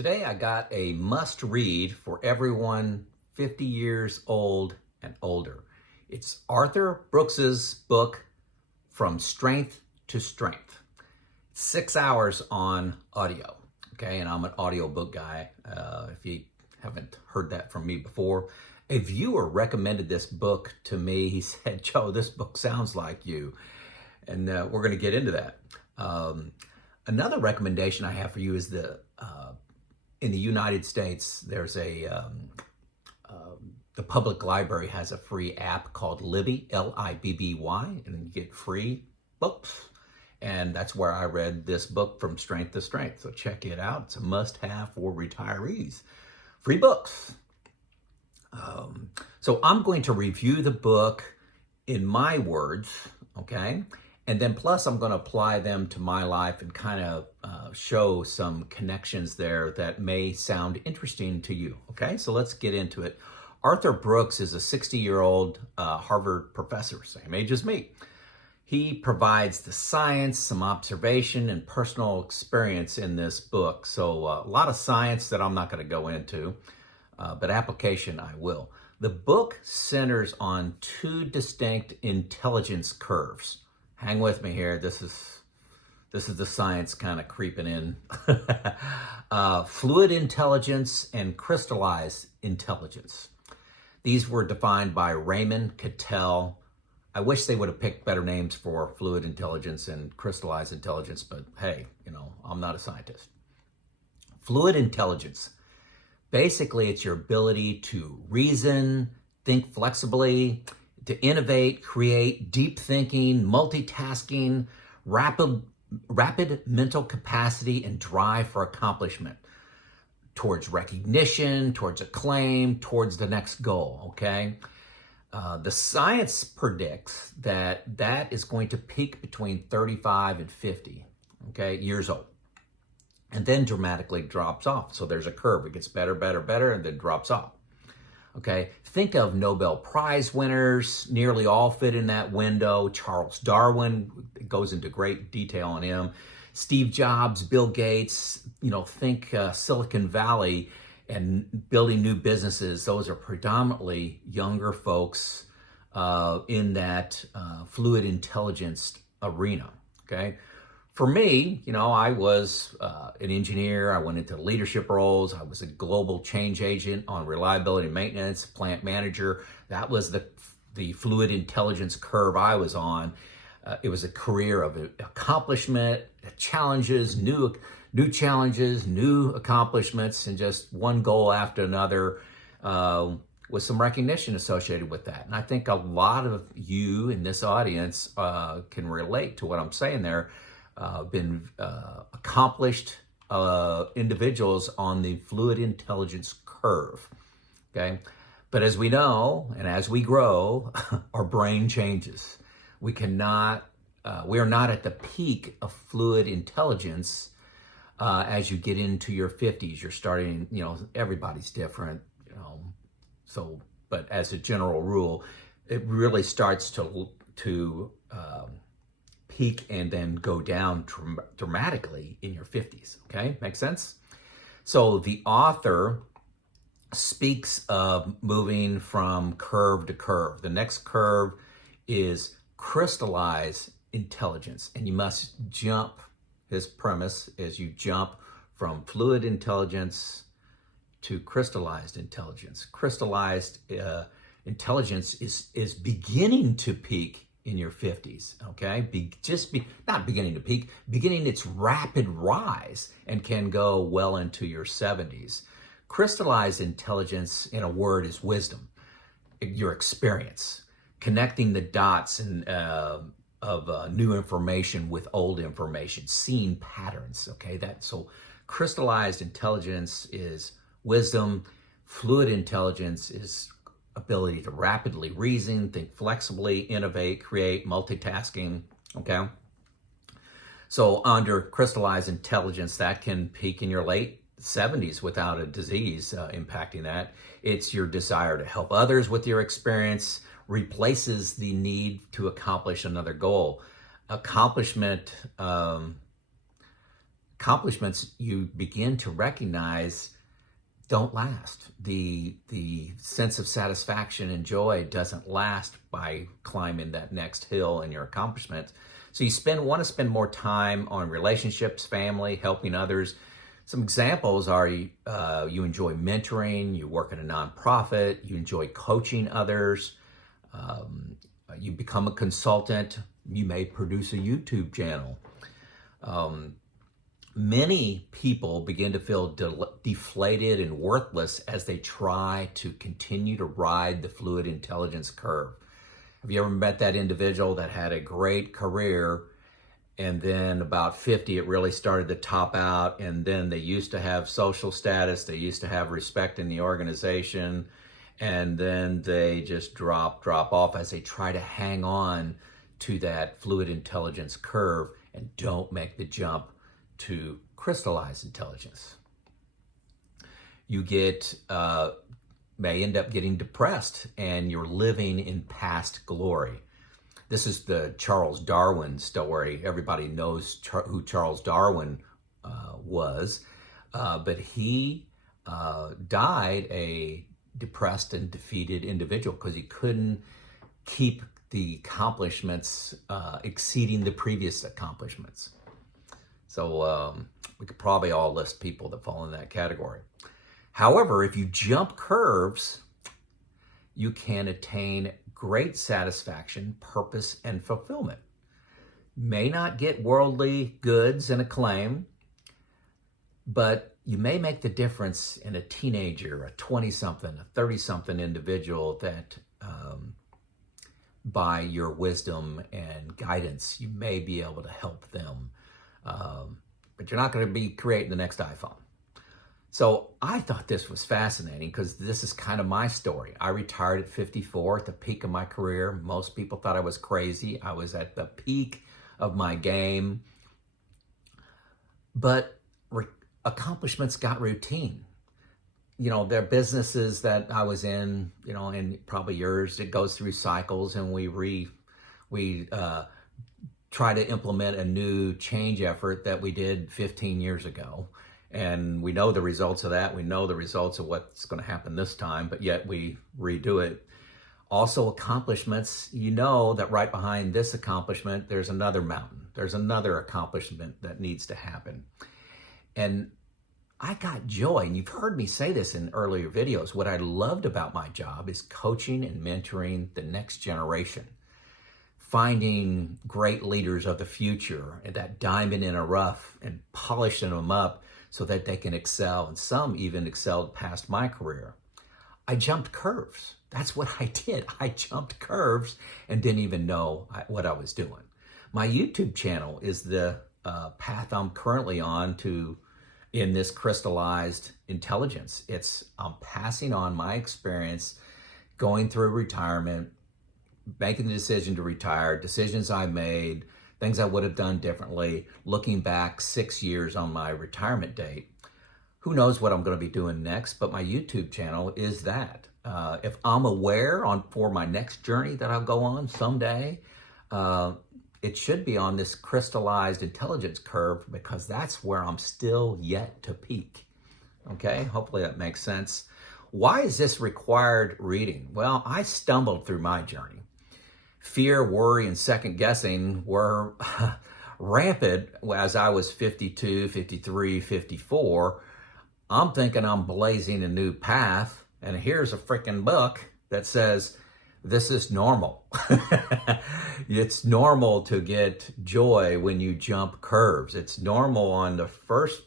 Today I got a must read for everyone 50 years old and older. It's Arthur Brooks's book, From Strength to Strength. 6 hours on audio, okay? And I'm an audiobook guy, if you haven't heard that from me before. A viewer recommended this book to me. He said, Joe, this book sounds like you. And we're going to get into that. Another recommendation I have for you is in the United States, there's the public library has a free app called Libby, Libby, and you get free books. And that's where I read this book, From Strength to Strength. So check it out. It's a must-have for retirees. Free books. So I'm going to review the book in my words, okay? And then plus I'm going to apply them to my life and kind of show some connections there that may sound interesting to you, okay? So let's get into it. Arthur Brooks is a 60-year-old Harvard professor, same age as me. He provides the science, some observation, and personal experience in this book. So a lot of science that I'm not going to go into, but application I will. The book centers on two distinct intelligence curves. Hang with me here. This is the science kind of creeping in. Fluid intelligence and crystallized intelligence. These were defined by Raymond Cattell. I wish they would have picked better names for fluid intelligence and crystallized intelligence, but hey, I'm not a scientist. Fluid intelligence. Basically, it's your ability to reason, think flexibly, to innovate, create, deep thinking, multitasking, rapid mental capacity, and drive for accomplishment towards recognition, towards acclaim, towards the next goal, okay? The science predicts that is going to peak between 35 and 50, okay, years old, and then dramatically drops off. So there's a curve. It gets better, and then drops off. Okay, think of Nobel Prize winners, nearly all fit in that window. Charles Darwin goes into great detail on him. Steve Jobs, Bill Gates, think Silicon Valley and building new businesses. Those are predominantly younger folks in that fluid intelligence arena, okay? For me, I was an engineer. I went into leadership roles. I was a global change agent on reliability maintenance, plant manager. That was the fluid intelligence curve I was on. It was a career of accomplishment, challenges, new challenges, new accomplishments, and just one goal after another with some recognition associated with that. And I think a lot of you in this audience can relate to what I'm saying there. Been accomplished individuals on the fluid intelligence curve, okay? But as we know, and as we grow, our brain changes. We are not at the peak of fluid intelligence as you get into your 50s. You're starting, everybody's different, but as a general rule, it really starts to peak and then go down dramatically in your 50s, okay? Make sense? So the author speaks of moving from curve to curve. The next curve is crystallized intelligence, and you must jump. His premise is you jump from fluid intelligence to crystallized intelligence. Crystallized intelligence is beginning to peak in your 50s, okay? Not beginning to peak, beginning its rapid rise, and can go well into your 70s. Crystallized intelligence, in a word, is wisdom, your experience, connecting the dots of new information with old information, seeing patterns, okay? So crystallized intelligence is wisdom. Fluid intelligence is ability to rapidly reason, think flexibly, innovate, create, multitasking, okay? So under crystallized intelligence, that can peak in your late 70s without a disease impacting that. It's your desire to help others with your experience, replaces the need to accomplish another goal. Accomplishment accomplishments you begin to recognize don't last. The sense of satisfaction and joy doesn't last by climbing that next hill in your accomplishments. So you want to spend more time on relationships, family, helping others. Some examples are you enjoy mentoring, you work in a nonprofit, you enjoy coaching others, you become a consultant, you may produce a YouTube channel. Many people begin to feel deflated and worthless as they try to continue to ride the fluid intelligence curve. Have you ever met that individual that had a great career, and then about 50 it really started to top out, and then they used to have social status, they used to have respect in the organization, and then they just drop off as they try to hang on to that fluid intelligence curve and don't make the jump to crystallized intelligence. You may end up getting depressed and you're living in past glory. This is the Charles Darwin story. Everybody knows who Charles Darwin was, but he died a depressed and defeated individual because he couldn't keep the accomplishments exceeding the previous accomplishments. So we could probably all list people that fall in that category. However, if you jump curves, you can attain great satisfaction, purpose, and fulfillment. May not get worldly goods and acclaim, but you may make the difference in a teenager, a 20-something, a 30-something individual that by your wisdom and guidance, you may be able to help them. But you're not going to be creating the next iPhone. So I thought this was fascinating because this is kind of my story. I retired at 54 at the peak of my career. Most people thought I was crazy. I was at the peak of my game. But accomplishments got routine. You know, there are businesses that I was in, you know, and probably yours, it goes through cycles, and we try to implement a new change effort that we did 15 years ago. And we know the results of that. We know the results of what's going to happen this time, but yet we redo it. Also, accomplishments, you know that right behind this accomplishment, there's another mountain. There's another accomplishment that needs to happen. And I got joy, and you've heard me say this in earlier videos. What I loved about my job is coaching and mentoring the next generation, finding great leaders of the future and that diamond in a rough and polishing them up so that they can excel, and some even excelled past my career. I jumped curves. That's what I did. I jumped curves and didn't even know what I was doing. My YouTube channel is the path I'm currently on in this crystallized intelligence. I'm passing on my experience going through retirement, making the decision to retire, decisions I made, things I would have done differently, looking back 6 years on my retirement date. Who knows what I'm going to be doing next, but my YouTube channel is that. If I'm aware for my next journey that I'll go on someday, it should be on this crystallized intelligence curve, because that's where I'm still yet to peak. Okay, hopefully that makes sense. Why is this required reading? Well, I stumbled through my journey. Fear, worry, and second guessing were rampant as I was 52, 53, 54. I'm thinking I'm blazing a new path, and here's a freaking book that says this is normal. It's normal to get joy when you jump curves. It's normal on the first,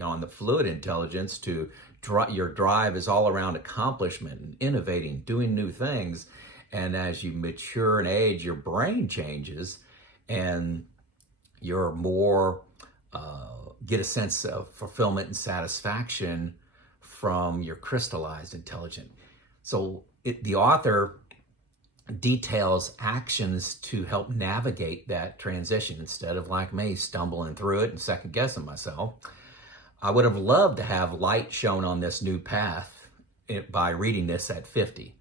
on the fluid intelligence your drive is all around accomplishment and innovating, doing new things. And as you mature and age, your brain changes and you're more, get a sense of fulfillment and satisfaction from your crystallized intelligence. So the author details actions to help navigate that transition instead of, like me, stumbling through it and second guessing myself. I would have loved to have light shown on this new path by reading this at 50.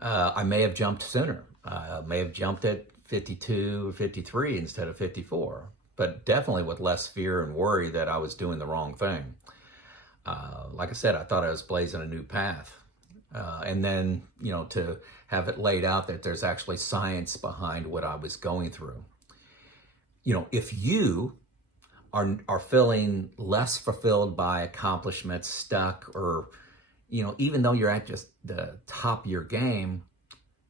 I may have jumped sooner. I may have jumped at 52 or 53 instead of 54. but definitely with less fear and worry that I was doing the wrong thing. Like I said, I thought I was blazing a new path. And then, to have it laid out that there's actually science behind what I was going through. If you are feeling less fulfilled by accomplishments, stuck, or, even though you're at just the top of your game,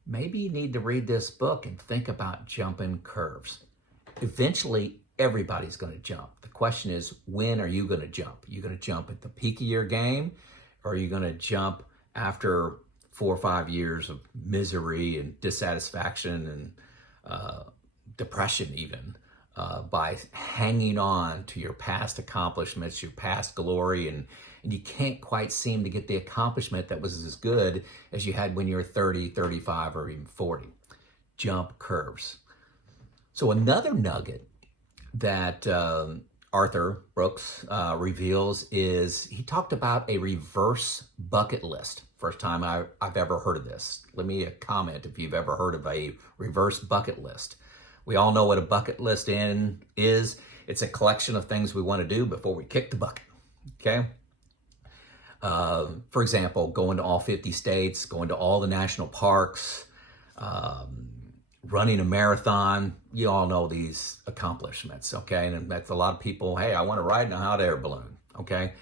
maybe you need to read this book and think about jumping curves. Eventually, everybody's going to jump. The question is, when are you going to jump? Are you going to jump at the peak of your game, or are you going to jump after 4 or 5 years of misery and dissatisfaction and depression even, by hanging on to your past accomplishments, your past glory, and you can't quite seem to get the accomplishment that was as good as you had when you were 30, 35, or even 40. Jump curves. So another nugget that Arthur Brooks reveals is he talked about a reverse bucket list. First time I've ever heard of this. Let me comment if you've ever heard of a reverse bucket list. We all know what a bucket list is. It's a collection of things we want to do before we kick the bucket, okay? For example, going to all 50 states, going to all the national parks, running a marathon. You all know these accomplishments, okay? And that's a lot of people, hey, I want to ride in a hot air balloon, okay?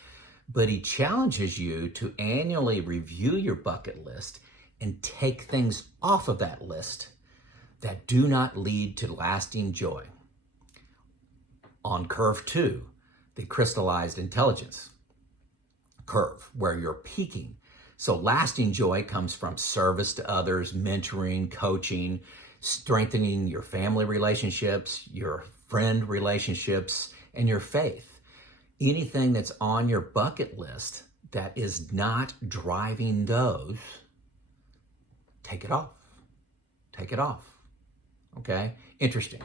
But he challenges you to annually review your bucket list and take things off of that list that do not lead to lasting joy. On curve 2, the crystallized intelligence curve, where you're peaking. So lasting joy comes from service to others, mentoring, coaching, strengthening your family relationships, your friend relationships, and your faith. Anything that's on your bucket list that is not driving those, take it off. Take it off. Okay? Interesting.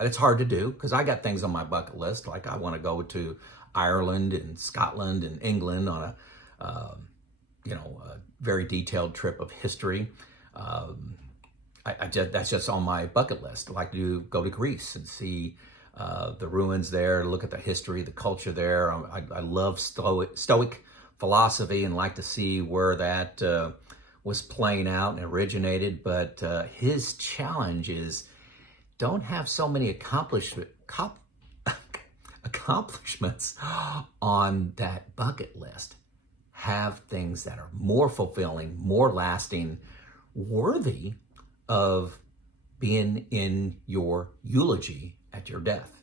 It's hard to do because I got things on my bucket list, like I want to go to Ireland and Scotland and England on a very detailed trip of history. That's just on my bucket list. I like to go to Greece and see the ruins there, look at the history, the culture there. I love Stoic philosophy and like to see where that was playing out and originated. But his challenge is, don't have so many accomplishments on that bucket list. Have things that are more fulfilling, more lasting, worthy of being in your eulogy at your death.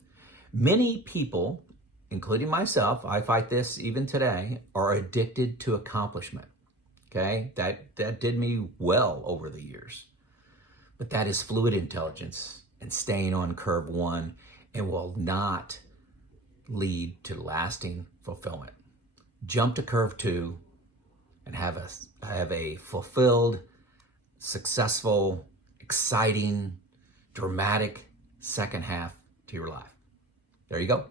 Many people, including myself, I fight this even today, are addicted to accomplishment. Okay, that did me well over the years. But that is fluid intelligence and staying on curve 1 and will not lead to lasting fulfillment. Jump to curve 2 and have a fulfilled, successful, exciting, dramatic second half to your life. There you go.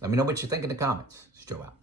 Let me know what you think in the comments. Joe out.